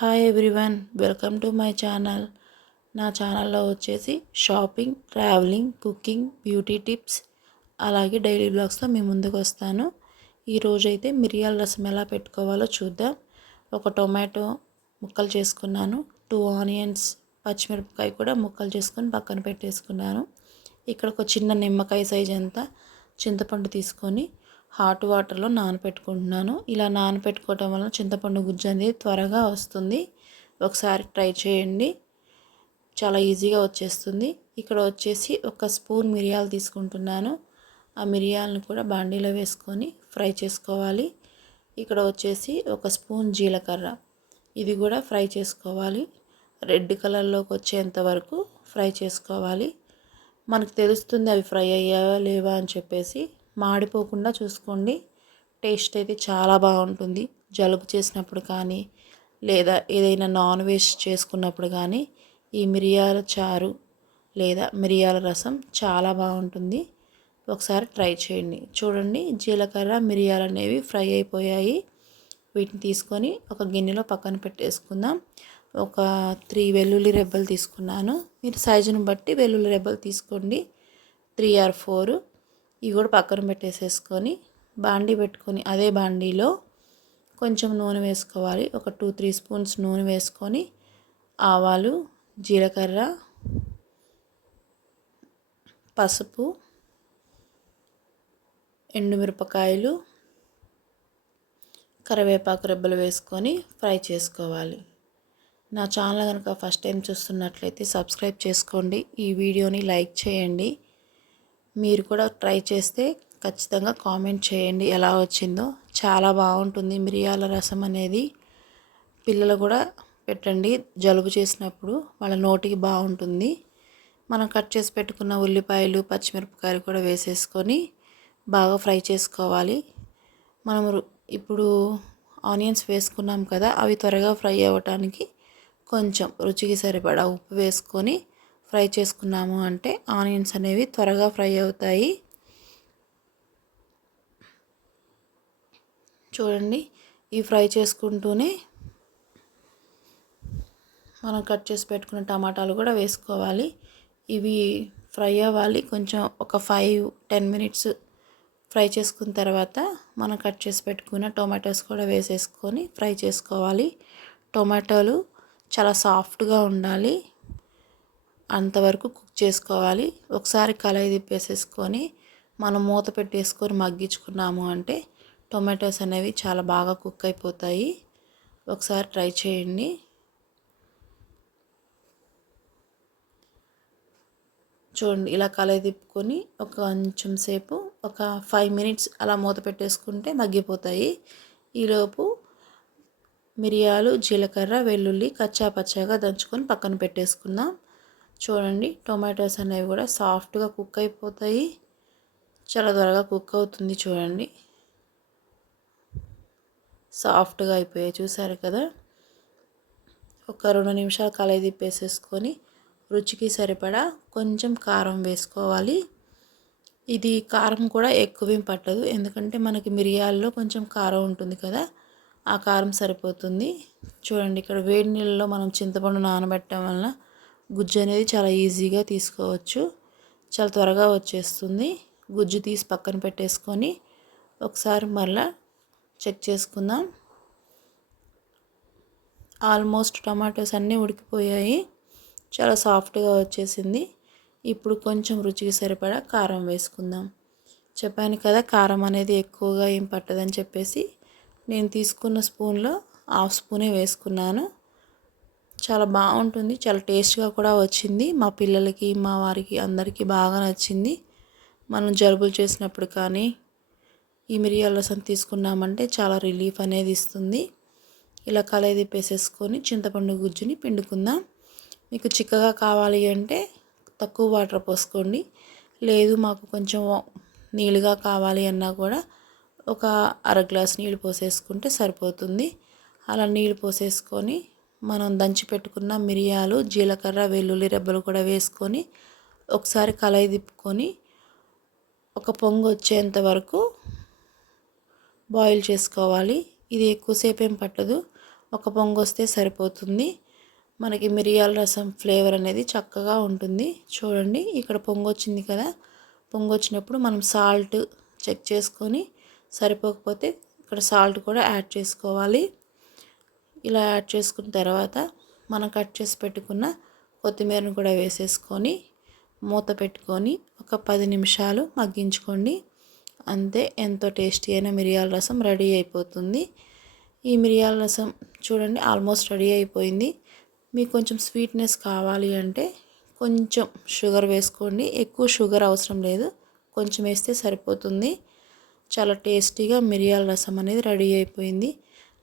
Hi everyone welcome to my channel నా ఛానల్లో వచ్చేసి shopping travelling cooking beauty tips అలాగే డైలీ బ్లాగ్స్తో మీ ముందుకు వస్తాను. ఈరోజైతే మిరియాల రసం ఎలా పెట్టుకోవాలో చూద్దాం. ఒక టొమాటో ముక్కలు చేసుకున్నాను. టూ ఆనియన్స్ పచ్చిమిరపకాయ కూడా ముక్కలు చేసుకొని పక్కన పెట్టేసుకున్నాను. ఇక్కడ ఒక చిన్న నిమ్మకాయ సైజ్ అంతా చింతపండు తీసుకొని హాట్ వాటర్లో నానపెట్టుకుంటున్నాను. ఇలా నానపెట్టుకోవటం వలన చింతపండు గుజ్జు అనేది త్వరగా వస్తుంది. ఒకసారి ట్రై చేయండి. చాలా ఈజీగా వచ్చేస్తుంది. ఇక్కడ వచ్చేసి ఒక స్పూన్ మిరియాలు తీసుకుంటున్నాను. ఆ మిరియాలను కూడా బాండీలో వేసుకొని ఫ్రై చేసుకోవాలి. ఇక్కడ వచ్చేసి ఒక స్పూన్ జీలకర్ర. ఇది కూడా ఫ్రై చేసుకోవాలి. రెడ్ కలర్లోకి వచ్చేంత వరకు ఫ్రై చేసుకోవాలి. మనకు తెలుస్తుంది అవి ఫ్రై అయ్యావా లేవా అని చెప్పేసి మాడిపోకుండా చూసుకోండి. టేస్ట్ అయితే చాలా బాగుంటుంది. జలుబు చేసినప్పుడు కానీ లేదా ఏదైనా నాన్ వెజ్ చేసుకున్నప్పుడు కానీ ఈ మిరియాల చారు లేదా మిరియాల రసం చాలా బాగుంటుంది. ఒకసారి ట్రై చేయండి. చూడండి జీలకర్ర మిరియాలు అనేవి ఫ్రై అయిపోయాయి. వీటిని తీసుకొని ఒక గిన్నెలో పక్కన పెట్టేసుకుందాం. ఒక త్రీ వెల్లుల్లి రెబ్బలు తీసుకున్నాను. మీరు సైజుని బట్టి వెల్లుల్లి రెబ్బలు తీసుకోండి. Three or four. ఇవి కూడా పక్కన పెట్టేసేసుకొని బాండీ పెట్టుకొని అదే బాండీలో కొంచెం నూనె వేసుకోవాలి. ఒక టూ త్రీ స్పూన్స్ నూనె వేసుకొని ఆవాలు జీలకర్ర పసుపు ఎండుమిరపకాయలు కరివేపాకు రెబ్బలు వేసుకొని ఫ్రై చేసుకోవాలి. నా ఛానల్ కనుక ఫస్ట్ టైం చూస్తున్నట్లయితే సబ్స్క్రైబ్ చేసుకోండి. ఈ వీడియోని లైక్ చేయండి. మీరు కూడా ట్రై చేస్తే ఖచ్చితంగా కామెంట్ చేయండి ఎలా వచ్చిందో. చాలా బాగుంటుంది మిరియాల రసం అనేది. పిల్లలు కూడా పెట్టండి. జలుబు చేసినప్పుడు వాళ్ళ నోటికి బాగుంటుంది. మనం కట్ చేసి పెట్టుకున్న ఉల్లిపాయలు పచ్చిమిరపకాయలు కూడా వేసేసుకొని బాగా ఫ్రై చేసుకోవాలి. మనం ఇప్పుడు ఆనియన్స్ వేసుకున్నాం కదా అవి త్వరగా ఫ్రై అవ్వటానికి కొంచెం రుచికి సరిపడా ఉప్పు వేసుకొని ఫ్రై చేసుకున్నాము అంటే ఆనియన్స్ అనేవి త్వరగా ఫ్రై అవుతాయి. చూడండి ఈ ఫ్రై చేసుకుంటూనే మనం కట్ చేసి పెట్టుకున్న టమాటాలు కూడా వేసుకోవాలి. ఇవి ఫ్రై అవ్వాలి. కొంచెం ఒక ఫైవ్ టెన్ మినిట్స్ ఫ్రై చేసుకున్న తర్వాత మనం కట్ చేసి పెట్టుకున్న టొమాటోస్ కూడా వేసేసుకొని ఫ్రై చేసుకోవాలి. టొమాటోలు చాలా సాఫ్ట్గా ఉండాలి. అంతవరకు కుక్ చేసుకోవాలి. ఒకసారి కళాయి తిప్పేసేసుకొని మనం మూత పెట్టేసుకొని మగ్గించుకున్నాము అంటే టొమాటోస్ అనేవి చాలా బాగా కుక్ అయిపోతాయి. ఒకసారి ట్రై చేయండి. చూడండి ఇలా కలయి తిప్పుకొని ఒక కొంచెం సేపు ఒక ఫైవ్ మినిట్స్ అలా మూత పెట్టేసుకుంటే మగ్గిపోతాయి. ఈలోపు మిరియాలు జీలకర్ర వెల్లుల్లి కచ్చా పచ్చాగా దంచుకొని పక్కన పెట్టేసుకుందాం. చూడండి టొమాటోస్ అనేవి కూడా సాఫ్ట్గా కుక్ అయిపోతాయి. చాలా త్వరగా కుక్ అవుతుంది చూడండి. సాఫ్ట్గా అయిపోయాయి చూసారు కదా. ఒక రెండు నిమిషాలు కలయి తిప్పేసేసుకొని రుచికి సరిపడా కొంచెం కారం వేసుకోవాలి. ఇది కారం కూడా ఎక్కువేం పట్టదు. ఎందుకంటే మనకి మిరియాల్లో కొంచెం కారం ఉంటుంది కదా ఆ కారం సరిపోతుంది. చూడండి ఇక్కడ వేడి నీళ్ళలో మనం చింతపండు నానబెట్టడం వలన గుజ్జు అనేది చాలా ఈజీగా తీసుకోవచ్చు. చాలా త్వరగా వచ్చేస్తుంది. గుజ్జు తీసి పక్కన పెట్టేసుకొని ఒకసారి మరలా చెక్ చేసుకుందాం. ఆల్మోస్ట్ టమాటోస్ అన్నీ ఉడికిపోయాయి. చాలా సాఫ్ట్గా వచ్చేసింది. ఇప్పుడు కొంచెం రుచికి సరిపడా కారం వేసుకుందాం. చెప్పాను కదా కారం అనేది ఎక్కువగా ఏం పట్టదని చెప్పేసి నేను తీసుకున్న స్పూన్లో హాఫ్ స్పూనే వేసుకున్నాను. చాలా బాగుంటుంది. చాలా టేస్ట్గా కూడా వచ్చింది. మా పిల్లలకి మా వారికి అందరికీ బాగా నచ్చింది. మనం జలుబులు చేసినప్పుడు కానీ ఈ మిరియాల రసం తీసుకున్నామంటే చాలా రిలీఫ్ అనేది ఇస్తుంది. ఇలా కలయి తిప్పేసేసుకొని చింతపండు గుజ్జుని పిండుకుందాం. మీకు చిక్కగా కావాలి అంటే తక్కువ వాటర్ పోసుకోండి. లేదు మాకు కొంచెం నీళ్ళుగా కావాలి అన్నా కూడా ఒక అర గ్లాస్ నీళ్ళు పోసేసుకుంటే సరిపోతుంది. అలా నీళ్ళు పోసేసుకొని మనం దంచి పెట్టుకున్న మిరియాలు జీలకర్ర వెల్లుల్లి రెబ్బలు కూడా వేసుకొని ఒకసారి కలయి తిప్పుకొని ఒక పొంగు వచ్చేంత వరకు బాయిల్ చేసుకోవాలి. ఇది ఎక్కువసేపు ఏం పట్టదు. ఒక పొంగు వస్తే సరిపోతుంది. మనకి మిరియాల రసం ఫ్లేవర్ అనేది చక్కగా ఉంటుంది. చూడండి ఇక్కడ పొంగు వచ్చింది కదా. పొంగు వచ్చినప్పుడు మనం సాల్ట్ చెక్ చేసుకొని సరిపోకపోతే ఇక్కడ సాల్ట్ కూడా యాడ్ చేసుకోవాలి. ఇలా యాడ్ చేసుకున్న తర్వాత మనం కట్ చేసి పెట్టుకున్న కొత్తిమీరను కూడా వేసేసుకొని మూత పెట్టుకొని ఒక పది నిమిషాలు మగ్గించుకోండి. అంతే ఎంతో టేస్టీ అయిన మిరియాల రసం రెడీ అయిపోతుంది. ఈ మిరియాల రసం చూడండి ఆల్మోస్ట్ రెడీ అయిపోయింది. మీకు కొంచెం స్వీట్నెస్ కావాలి అంటే కొంచెం షుగర్ వేసుకోండి. ఎక్కువ షుగర్ అవసరం లేదు. కొంచెం వేస్తే సరిపోతుంది. చాలా టేస్టీగా మిరియాల రసం అనేది రెడీ అయిపోయింది.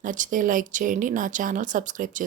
నచ్చితే లైక్ చేయండి నా ఛానల్ సబ్స్క్రైబ్ చేసుకోండి.